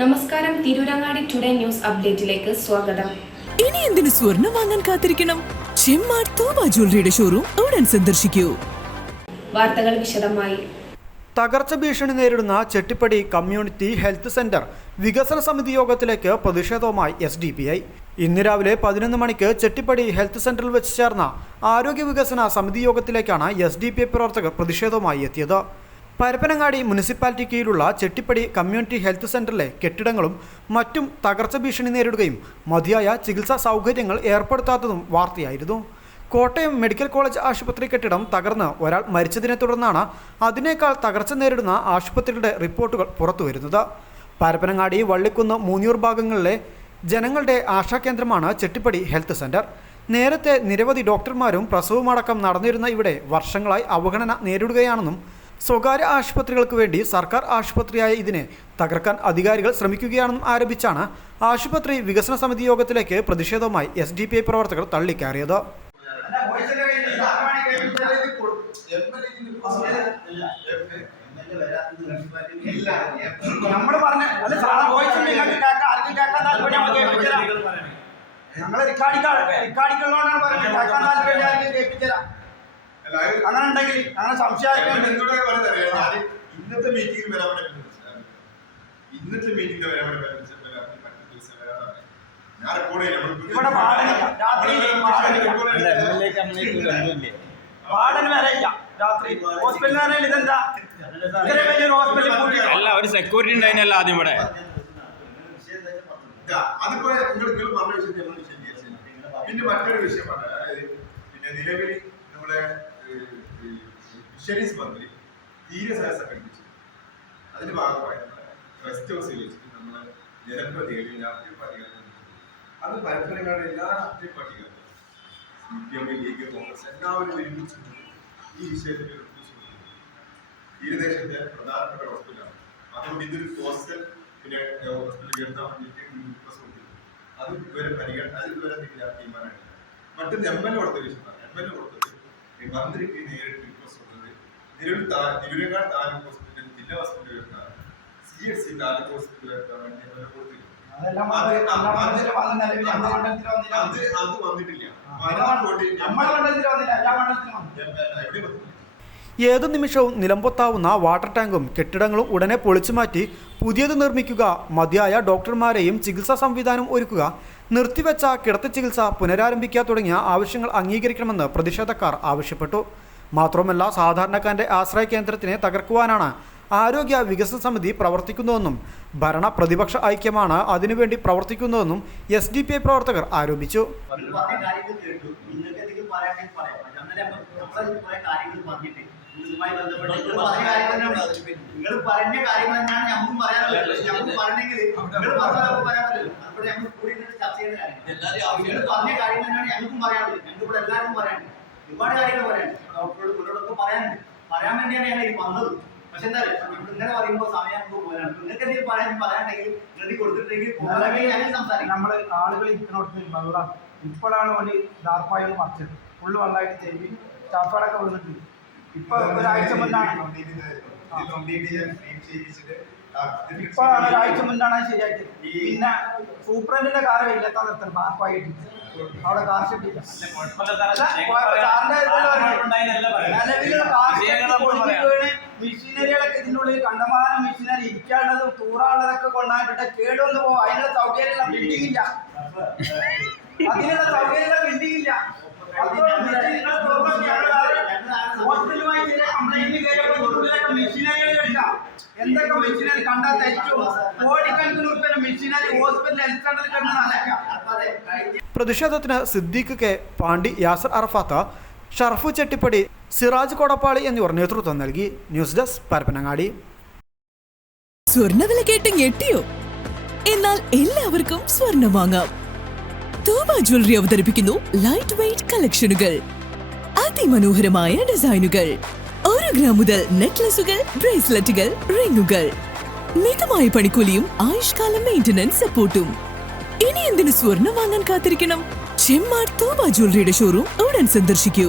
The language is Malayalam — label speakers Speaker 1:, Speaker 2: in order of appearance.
Speaker 1: നമസ്കാരം തിരൂരങ്ങാടി ടുഡേ ന്യൂസ് അപ്ഡേറ്റിലേക്ക് സ്വാഗതം.
Speaker 2: ഇനി എന്തിനു സ്വർണം വാങ്ങാൻ കാത്തിരിക്കണം? ചെമ്മാട് തോമ ജ്വല്ലറിയുടെ ഷോറൂം ഉടൻ സന്ദർശിക്കൂ.
Speaker 1: വാർത്തകൾ വിശദമായി.
Speaker 3: തകർച്ച ഭീഷണി നേരിടുന്ന ചെട്ടിപ്പടി കമ്മ്യൂണിറ്റി ഹെൽത്ത് സെന്റർ വികസന സമിതി യോഗത്തിലേക്ക് പ്രതിഷേധവുമായി എസ് ഡി പി ഐ ഇന്ന് രാവിലെ പതിനൊന്ന് മണിക്ക് ചെട്ടിപ്പടി ഹെൽത്ത് സെന്ററിൽ വെച്ച് ചേർന്ന ആരോഗ്യ വികസന സമിതി യോഗത്തിലേക്കാണ് എസ് ഡി പി ഐ പ്രവർത്തകർ പ്രതിഷേധവുമായി എത്തിയത്. പരപ്പനങ്ങാടി മുനിസിപ്പാലിറ്റി കീഴിലുള്ള ചെട്ടിപ്പടി കമ്മ്യൂണിറ്റി ഹെൽത്ത് സെന്ററിലെ കെട്ടിടങ്ങളും മറ്റും തകർച്ച ഭീഷണി നേരിടുകയും മതിയായ ചികിത്സാ സൗകര്യങ്ങൾ ഏർപ്പെടുത്താത്തതും വാർത്തയായിരുന്നു. കോട്ടയം മെഡിക്കൽ കോളേജ് ആശുപത്രി കെട്ടിടം തകർന്ന് ഒരാൾ മരിച്ചതിനെ തുടർന്നാണ് അതിനേക്കാൾ തകർച്ച നേരിടുന്ന ആശുപത്രികളുടെ റിപ്പോർട്ടുകൾ പുറത്തുവരുന്നത്. പരപ്പനങ്ങാടി വള്ളിക്കുന്ന് മൂന്നൂർ ഭാഗങ്ങളിലെ ജനങ്ങളുടെ ആശാകേന്ദ്രമാണ് ചെട്ടിപ്പടി ഹെൽത്ത് സെന്റർ. നേരത്തെ നിരവധി ഡോക്ടർമാരും പ്രസവമടക്കം നടന്നിരുന്ന ഇവിടെ വർഷങ്ങളായി അവഗണന നേരിടുകയാണെന്നും സ്വകാര്യ ആശുപത്രികൾക്ക് വേണ്ടി സർക്കാർ ആശുപത്രിയായ ഇതിനെ തകർക്കാൻ അധികാരികൾ ശ്രമിക്കുകയാണെന്നും ആരോപിച്ചാണ് ആശുപത്രി വികസന സമിതി യോഗത്തിലേക്ക് പ്രതിഷേധവുമായി എസ് ഡി പി ഐ പ്രവർത്തകർ തള്ളിക്കയറിയത്.
Speaker 4: ഞങ്ങൾ റിക്കാർഡിക്കാണ് റിക്കാർഡിക്കുള്ളതുകൊണ്ടാണ് അങ്ങനെ ഉണ്ടെങ്കിൽ അങ്ങനെ
Speaker 5: ഇന്നത്തെ മീറ്റിംഗിൽ വരാൻ വേണ്ടി ഇന്നത്തെ മീറ്റിംഗിൽ വരാൻ വേണ്ടി. ഞാൻ ചെയ്യാം.
Speaker 4: വാർഡൻ വരെ ഇല്ല? രാത്രി ഹോസ്പിറ്റലിൽ വരെ ഇതെന്താ?
Speaker 6: അല്ല ഒരു സെക്യൂരിറ്റി ഉണ്ടായിരുന്നല്ല ആദ്യം ഇവിടെ.
Speaker 5: ഇതാ, അതിപ്പോ നിങ്ങൾ നിങ്ങൾ പറഞ്ഞ വിഷയത്തെ നമ്മൾ പിന്നെ മറ്റൊരു വിഷയം പിന്നെ നിലവിൽ നമ്മുടെ ഫിഷറീസ് മന്ത്രി തീരസഹായ സംഘടിപ്പിച്ചു അതിന്റെ ഭാഗമായി റെസ്റ്റ് ഹൗസിൽ വെച്ചിട്ട് നമ്മൾ ജനപ്രതികളിൽ രാഷ്ട്രീയ പാർട്ടികൾ അത് പരമ്പരങ്ങളുടെ എല്ലാ രാഷ്ട്രീയ പാർട്ടികളും C P M League Congress എല്ലാവരും ഒരുമിച്ച് ഈ വിഷയത്തിൽ. തീരദേശത്തെ പ്രധാനപ്പെട്ട ഹോസ്പിറ്റലാണ് അതുകൊണ്ട് ഇതൊരു കോസ്റ്റൽ പിന്നെ ഹോസ്പിറ്റൽ ഉയർത്താൻ വേണ്ടിയിട്ട്. അത് ഇതുവരെ പരിഗണന അത് ഇതുവരെ തീരുമാനമായിട്ടില്ല മറ്റൊന്ന് എം എൽ എ കൊടുത്ത വിഷയമാണ് എം എൽ എ കൊടുത്തത് ഈ മന്ത്രിക്ക് നേരിട്ട് റിക്വസ്റ്റ് താ- തിരുവനങ്ങാട് താലൂക്ക് ഹോസ്പിറ്റൽ ജില്ലാ hospital C S C taluk hospital ഉയർത്താൻ വേണ്ടി എം എൽ
Speaker 4: അതെല്ലാം വന്ന് നമ്മുടെ മണ്ഡലത്തിൽ വന്ന നിലവിൽ വന്നില്ല.
Speaker 5: അത് അത് വന്നിട്ടില്ല.
Speaker 4: എല്ലാ മണ്ഡലത്തിലും
Speaker 5: എവിടെ വന്നിട്ടില്ല
Speaker 3: ഏതു നിമിഷവും നിലംപൊത്താവുന്ന വാട്ടർ ടാങ്കും കെട്ടിടങ്ങളും ഉടനെ പൊളിച്ചുമാറ്റി പുതിയത് നിർമ്മിക്കുക. മതിയായ ഡോക്ടർമാരെയും ചികിത്സാ സംവിധാനം ഒരുക്കുക. നിർത്തിവെച്ച കിടത്തി ചികിത്സ പുനരാരംഭിക്കുക തുടങ്ങിയ ആവശ്യങ്ങൾ അംഗീകരിക്കണമെന്ന് പ്രതിഷേധക്കാർ ആവശ്യപ്പെട്ടു. മാത്രമല്ല സാധാരണക്കാരന്റെ ആശ്രയ കേന്ദ്രത്തിനെ തകർക്കുവാനാണ് ആരോഗ്യ വികസന സമിതി പ്രവർത്തിക്കുന്നതെന്നും ഭരണ പ്രതിപക്ഷ ഐക്യമാണ് അതിനുവേണ്ടി പ്രവർത്തിക്കുന്നതെന്നും എസ് ഡി പി ഐ പ്രവർത്തകർ ആരോപിച്ചു.
Speaker 7: പറഞ്ഞിട്ട് ഇതുമായി ബന്ധപ്പെട്ട് നിങ്ങൾ പറഞ്ഞ കാര്യങ്ങൾ നിങ്ങൾ പറഞ്ഞ കാര്യങ്ങൾ തന്നെയാണ് നമുക്കും പറയാനുള്ളത്. ഞമ്മക്ക് പറഞ്ഞെങ്കിൽ നിങ്ങൾ പറഞ്ഞ പറയാൻ പറ്റില്ല അപ്പോൾ നമ്മൾ കൂടി ഇരുന്നിട്ട് ചർച്ച ചെയ്യുന്ന കാര്യങ്ങൾ നിങ്ങൾ പറഞ്ഞ കാര്യങ്ങൾ തന്നെയാണ് ഞങ്ങൾക്കും പറയാനുള്ളത്. ഞങ്ങൾക്ക് ഇവിടെ എല്ലാവർക്കും പറയാനുണ്ട്. ഒരുപാട് കാര്യങ്ങൾ പറയാനുണ്ട്. ഡോക്ടറോട് മുന്നോട്ടൊക്കെ പറയാനുണ്ട്. പറയാൻ വേണ്ടിയാണ് ഞങ്ങൾ ഈ വന്നത്. പക്ഷെ എന്താ നമ്മൾ ഇങ്ങനെ പറയുമ്പോൾ സമയം നമുക്ക് പോകാനാണ് നിങ്ങൾക്ക് എന്തെങ്കിലും പറയാൻ പറയാനുണ്ടെങ്കിൽ നിങ്ങൾക്ക് കൊടുത്തിട്ടുണ്ടെങ്കിൽ പോകണമെങ്കിൽ ഞങ്ങൾ സംസാരിക്കാം.
Speaker 4: നമ്മൾ ആളുകൾ ഇരിക്കുന്നിടത്ത് വെള്ളം ഇപ്പോഴാണ് ഒരു ദാർപ്പായ മറിച്ചത്. ഫുള്ള് വെള്ളമായിട്ട് ചെവി ചാപ്പാടൊക്കെ വന്നിട്ടുണ്ട്. ഇപ്പൊ ഒരാഴ്ച മുന്നാണ്. ഒരാഴ്ച മുന്നാണ് ശരിയാക്കി പിന്നെ സൂപ്രണ്ടിന്റെ കാര്യം ഇല്ലാത്ത നിർത്തണം ദാർപ്പായിട്ട് അവിടെ കിട്ടിയില്ല മെഷീനറികളൊക്കെ ഇതിനുള്ളിൽ കണ്ടമാനം മെഷീനറി ഇരിക്കാനുള്ളത് തൂറാനുള്ളതൊക്കെ കൊണ്ടായിട്ട് കേടുവന്ന് പോകും അതിനുള്ള സൗകര്യമുള്ള ബിൽഡിംഗ് ഇല്ല. അതിനുള്ള സൗകര്യമുള്ള ബിൽഡിംഗ് ഇല്ല. ഹോസ്പിറ്റലുമായി മെഷീനറി കണ്ടാൽ തെറ്റും. കോടിക്കണക്കിന് ഉൾപ്പെടെ മെഷീനറി ഹോസ്പിറ്റൽ ഹെൽത്ത് സെന്ററിൽ കിടന്ന്
Speaker 3: പ്രതിഷേധത്തിന് സിദ്ദീഖ് കെ പാണ്ടി യാസർ അറഫാത്ത ഷർഫു ചെട്ടിപ്പടി സിറാജ് കൊടപ്പാളി എന്നിവർ നേതൃത്വം നൽകി. News desk Parappanangadi.
Speaker 2: സ്വർണവില കേട്ട് ഞെട്ടിയോ? എന്നാൽ എല്ലാവർക്കും സ്വർണം വാങ്ങാം. തോമ ജ്വല്ലറി അവതരിപ്പിക്കുന്നു ലൈറ്റ് വെയിറ്റ് കളക്ഷനുകൾ അതിമനോഹരമായ ഡിസൈനുകൾ ഒരു ഗ്രാം മുതൽ നെക്ലസുകൾ ബ്രേസ്ലെറ്റുകൾ റിങ്ങുകൾ മിതമായ പണിക്കൂലിയും ആയുഷ്കാല മെയിന്റനൻസ് സപ്പോർട്ടും ഇനി എന്തിനു സ്വർണം വാങ്ങാൻ കാത്തിരിക്കണം? ചെമ്മാട് തോബ ജ്വല്ലറിയുടെ ഷോറൂം ഉടൻ സന്ദർശിക്കൂ.